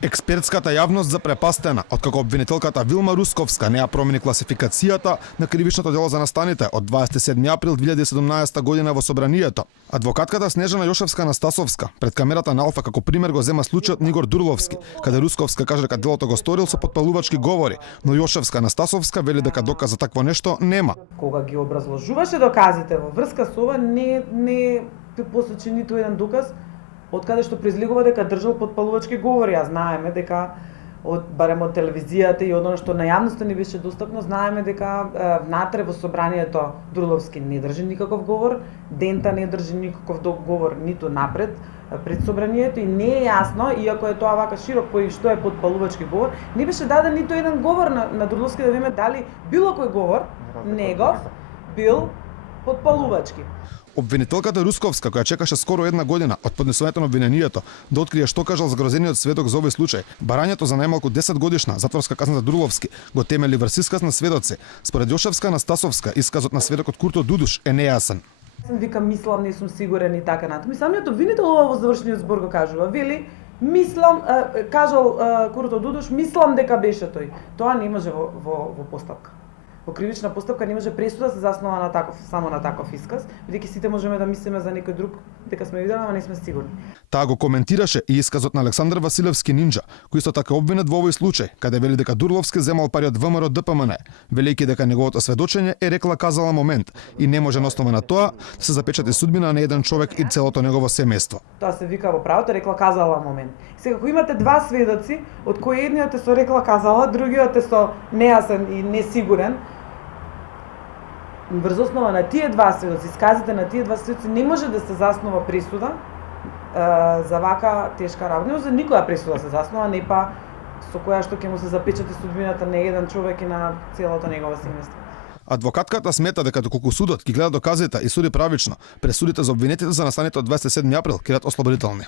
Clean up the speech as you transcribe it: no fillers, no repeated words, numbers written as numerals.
Експертската јавност запрепастена откако обвинителката Вилма Русковска не ја промени класификацијата на кривичното дело за настаните од 27 април 2017 година во собранието. Адвокатката Снежана Јошевска-Настасовска пред камерата на Алфа како пример го зема случајот на Игор Дурловски, каде Русковска каже дека делото го сторил со потпалувачки говори, но Јошевска-Настасовска вели дека доказ за такво нешто нема. Кога ги образложуваше доказите во врска со ова, не посочи ниту еден доказ откаде што произлегува дека држал потпалувачки говори. А знаеме дека барем од телевизијата и од она што на јавноста ни беше достапно, знаеме дека внатре во собранието Дурловски не држи никаков говор, Дента не држи никаков говор ниту напред пред собранието и не е јасно, иако е тоа вака широк кој што е потпалувачки говор, не беше даден ниту еден говор на Дурловски да видиме дали било кој говор негов бил потпалувачки. Обвинителката Русковска, која чекаше скоро една година од поднесувањето на обвинението да открие што кажал згрозениот сведок за овој случај, барањето за најмалку 10 годишна затворска казна за Дурловски го темели врз исказ на сведоци. Според Јошевска-Настасовска, исказот на сведокот Курто Дудуш е нејасен. Викам, мислам, не сум сигурен и така натаму. И самиот обвинител ова во завршениот збор го кажува, вели, мислам, кажал Курто Дудуш, мислам дека беше тој. Тоа не може во постапка. Во кривична постапка не може пресуда се заснова на само на таков исказ, бидејќи сите можеме да мислиме за некој друг, дека сме видели, ама не сме сигурни. Таа го коментираше и исказот на Александар Василевски Нинџа, кој исто така обвинет во овој случај, каде вели дека Дурловски земал пари од ВМРО ДПМН, велејќи дека неговото сведочење е рекла казала момент и не може на основа на тоа да се запечати судбина на еден човек и целото негово семејство. Тоа се вика во правото рекла казала момент. Сега ако имате два сведоци, од кои едниот е со рекла казала, другиот е со нејасен и несигурен, врз основа на тие два сведоци, исказите на тие два сведоци не може да се заснова пресуда за вака тешка работа. За никоја пресуда се заснова, не па со која што ќе му се запечати судбината на еден човек и на целото негово семејство. Адвокатката смета дека доколку судот ги гледа доказите и суди правично, пресудите за обвинетите за настаните од 27 април ќе бидат ослободителни.